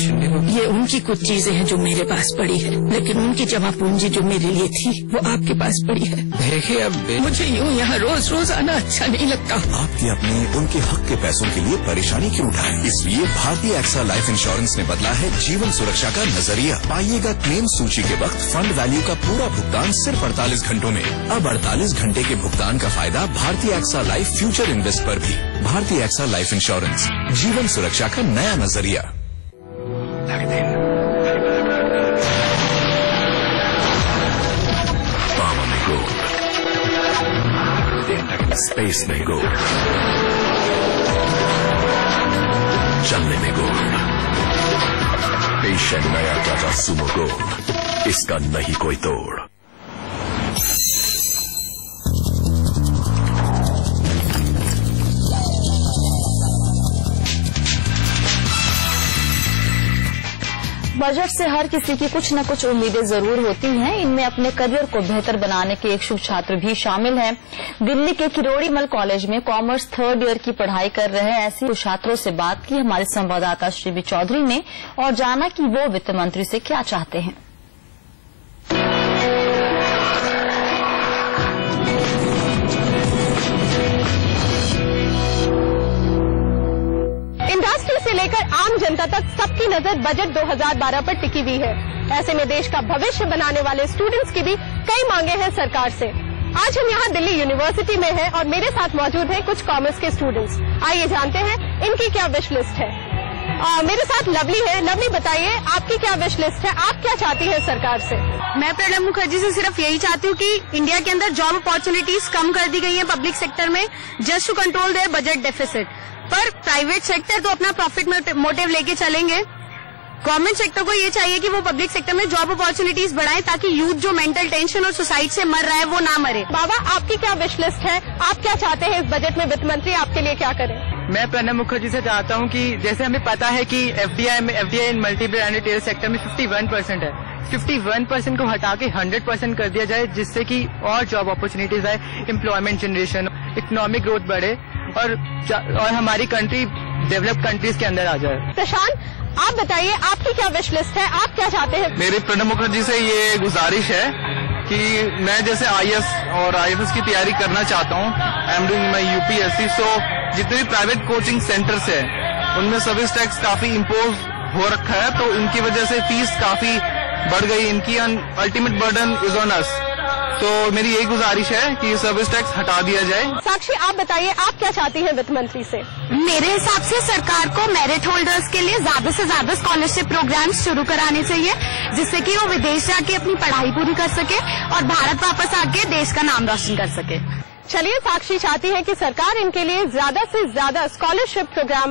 ये उनकी कुछ चीजें हैं जो मेरे पास पड़ी है, लेकिन उनकी जमा पूंजी जो मेरे लिए थी वो आपके पास पड़ी है। देखिए अब मुझे यूँ यहाँ रोज रोज आना अच्छा नहीं लगता। आपके अपने उनके हक के पैसों के लिए परेशानी क्यों उठाएं? इसलिए भारतीय एक्सा लाइफ इंश्योरेंस ने बदला है जीवन सुरक्षा का नजरिया। पाइएगा क्लेम सूची के वक्त फंड वैल्यू का पूरा भुगतान सिर्फ 48 घंटों में। अब 48 घंटे के भुगतान का फायदा भारतीय एक्सा लाइफ फ्यूचर इन्वेस्ट पर भी। भारतीय एक्सा लाइफ इंश्योरेंस, जीवन सुरक्षा का नया नजरिया। पावर में गोल्ड, स्पेस में गोल्ड, चलने में गोल्ड, पेश है नया टाटा सुमो गोल्ड, इसका नहीं कोई तोड़। बजट से हर किसी की कुछ न कुछ उम्मीदें जरूर होती हैं। इनमें अपने करियर को बेहतर बनाने के इच्छुक छात्र भी शामिल हैं। दिल्ली के किरोड़ीमल कॉलेज में कॉमर्स 3rd ईयर की पढ़ाई कर रहे ऐसे छात्रों से बात की हमारे संवाददाता श्री चौधरी ने और जाना कि वो वित्त मंत्री से क्या चाहते हैं। इंडस्ट्री से लेकर आम जनता तक सबकी नजर बजट 2012 पर टिकी हुई है। ऐसे में देश का भविष्य बनाने वाले स्टूडेंट्स की भी कई मांगे हैं सरकार से। आज हम यहाँ दिल्ली यूनिवर्सिटी में हैं और मेरे साथ मौजूद हैं कुछ कॉमर्स के स्टूडेंट्स। आइए जानते हैं इनकी क्या विश लिस्ट है। मेरे साथ लवली है। लवली, बताइए आपकी क्या विश लिस्ट है, आप क्या चाहती है सरकार से? मैं प्रणब मुखर्जी से सिर्फ यही चाहती हूँ कि इंडिया के अंदर जॉब अपॉर्चुनिटीज कम कर दी गई हैं पब्लिक सेक्टर में, just to control their budget deficit. पर प्राइवेट सेक्टर तो अपना प्रॉफिट मोटिव लेके चलेंगे। गवर्नमेंट सेक्टर को ये चाहिए कि वो पब्लिक सेक्टर में जॉब अपॉर्चुनिटीज बढ़ाएं ताकि यूथ जो मेंटल टेंशन और सुसाइड से मर रहा है वो ना मरे। बाबा, आपकी क्या विश लिस्ट है, आप क्या चाहते हैं इस बजट में वित्त मंत्री आपके लिए क्या करें? मैं प्रणब मुखर्जी से चाहता हूं कि जैसे हमें पता है कि एफडीआई इन मल्टी ब्रांड रिटेल सेक्टर में 51% है, 51% को हटा के 100% कर दिया जाए, जिससे कि और जॉब अपॉर्चुनिटीज आए, एम्प्लॉयमेंट जनरेशन, इकोनॉमिक ग्रोथ बढ़े और हमारी कंट्री डेवलप्ड कंट्रीज के अंदर आ जाए। प्रशांत, आप बताइए आपकी क्या विश लिस्ट है, आप क्या चाहते हैं? मेरी प्रणब मुखर्जी से ये गुजारिश है कि मैं जैसे आईएएस और आईएफएस की तैयारी करना चाहता हूँ, I am doing my UPSC. So जितने भी प्राइवेट कोचिंग सेंटर्स है उनमें सर्विस टैक्स काफी इम्पोज हो रखा है, तो इनकी वजह से फीस काफी बढ़ गई इनकी, ultimate burden is on us. तो मेरी यही गुजारिश है कि सर्विस टैक्स हटा दिया जाए। साक्षी, आप बताइए आप क्या चाहती हैं वित्त मंत्री से? मेरे हिसाब से सरकार को मेरिट होल्डर्स के लिए ज्यादा से ज्यादा स्कॉलरशिप प्रोग्राम्स शुरू कराने चाहिए, जिससे कि वो विदेश जाके अपनी पढ़ाई पूरी कर सके और भारत वापस आके देश का नाम रोशन कर सके। चलिए, साक्षी चाहती है कि सरकार इनके लिए ज्यादा से ज्यादा स्कॉलरशिप प्रोग्राम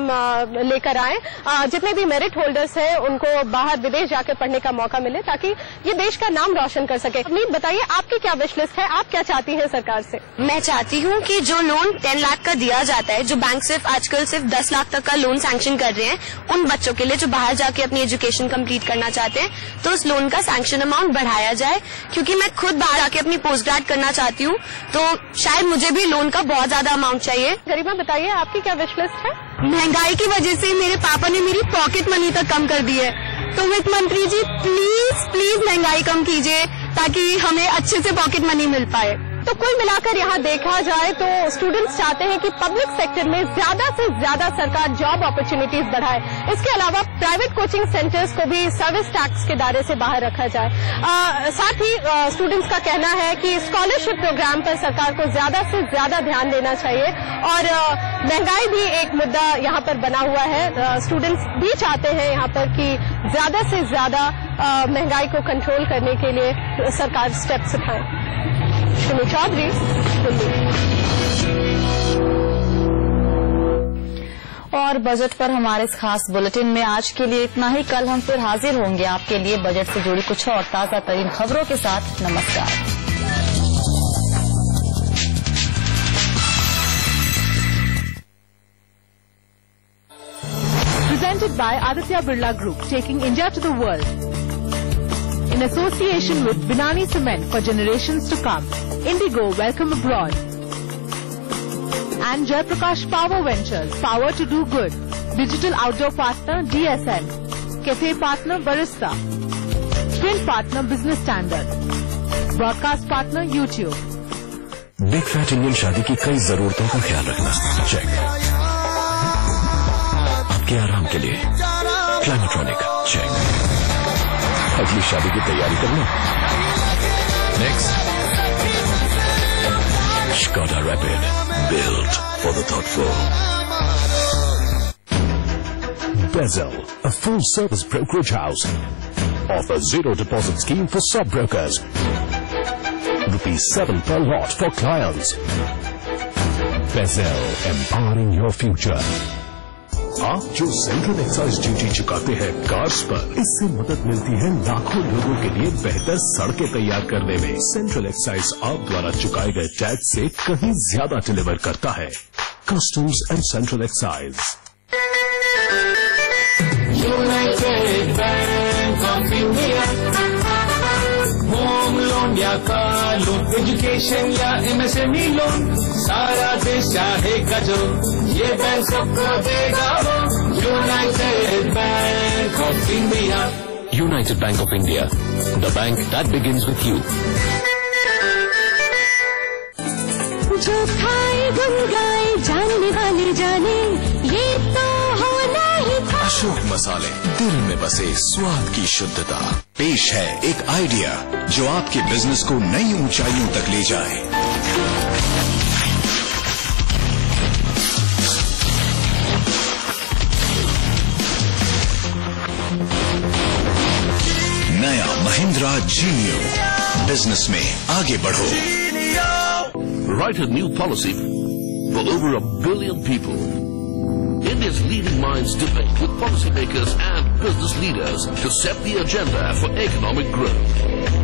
लेकर आए, जितने भी मेरिट होल्डर्स हैं उनको बाहर विदेश जाकर पढ़ने का मौका मिले ताकि ये देश का नाम रोशन कर सके। अवनीत, बताइए आपकी क्या विश लिस्ट है, आप क्या चाहती हैं सरकार से? मैं चाहती हूँ कि जो लोन 10 लाख का दिया जाता है, जो बैंक सिर्फ आजकल सिर्फ 10 लाख तक का लोन सैंक्शन कर रहे हैं उन बच्चों के लिए जो बाहर जाके अपनी एजुकेशन कंप्लीट करना चाहते हैं, तो उस लोन का सैंक्शन अमाउंट बढ़ाया जाए। क्योंकि मैं खुद बाहर जाके अपनी पोस्ट ग्रेड करना चाहती हूँ, तो शायद मुझे भी लोन का बहुत ज्यादा अमाउंट चाहिए। गरिमा, बताइए आपकी क्या विश लिस्ट है? महंगाई की वजह से मेरे पापा ने मेरी पॉकेट मनी तक कम कर दी है, तो वित्त मंत्री जी प्लीज महंगाई कम कीजिए ताकि हमें अच्छे से पॉकेट मनी मिल पाए। तो कुल मिलाकर यहाँ देखा जाए तो स्टूडेंट्स चाहते हैं कि पब्लिक सेक्टर में ज्यादा से ज्यादा सरकार जॉब अपॉर्चुनिटीज बढ़ाए। इसके अलावा प्राइवेट कोचिंग सेंटर्स को भी सर्विस टैक्स के दायरे से बाहर रखा जाए। साथ ही स्टूडेंट्स का कहना है कि स्कॉलरशिप प्रोग्राम पर सरकार को ज्यादा से ज्यादा ध्यान देना चाहिए और महंगाई भी एक मुद्दा यहाँ पर बना हुआ है। स्टूडेंट्स भी चाहते हैं यहाँ पर कि ज्यादा से ज्यादा महंगाई को कंट्रोल करने के लिए सरकार स्टेप्स उठाए। श्री चौधरी, और बजट पर हमारे इस खास बुलेटिन में आज के लिए इतना ही। कल हम फिर हाजिर होंगे आपके लिए बजट से जुड़ी कुछ और ताजा तरीन खबरों के साथ। नमस्कार। Presented by Aditya Birla Group, taking India to the world. In association with Binani Cement for generations to come. Indigo, welcome abroad. And Jaiprakash Power Ventures, power to do good. Digital outdoor partner DSN. Cafe partner Barista. Print partner Business Standard. Broadcast partner YouTube. Big fat Indian शादी की कई जरूरतों का ख्याल रखना। Check. आपके आराम के लिए क्लाइमेट्रॉनिक। चेक। अगली शादी की तैयारी करना। Next. Skoda Rapid, built for the thoughtful. Bezel, a full-service brokerage house, offers zero deposit scheme for sub-brokers. ₹7 per lot for clients. Bezel, empowering your future. आप जो सेंट्रल एक्साइज ड्यूटी चुकाते हैं cars पर, इससे मदद मिलती है लाखों लोगों के लिए बेहतर सड़कें तैयार करने में। सेंट्रल एक्साइज आप द्वारा चुकाए गए टैक्स से कहीं ज्यादा डिलीवर करता है। Customs and central excise. United bank of India, home loan या कार लोन, एजुकेशन या MSME लोन, सारा देश चाहेगा जो, ये बैंक सबको देगा वो। United bank of India. United Bank of India, the bank that begins with you. जो खाए गुन गाए जानने वाले जाने, ये तो होना ही था। अशोक मसाले, दिल में बसे स्वाद की शुद्धता। पेश है एक आइडिया जो आपके बिजनेस को नई ऊंचाइयों तक ले जाए। नया महिंद्रा जीनियो, बिजनेस में आगे बढ़ो। Write a new policy for over 1 billion people. India's leading minds debate with policymakers and business leaders to set the agenda for economic growth.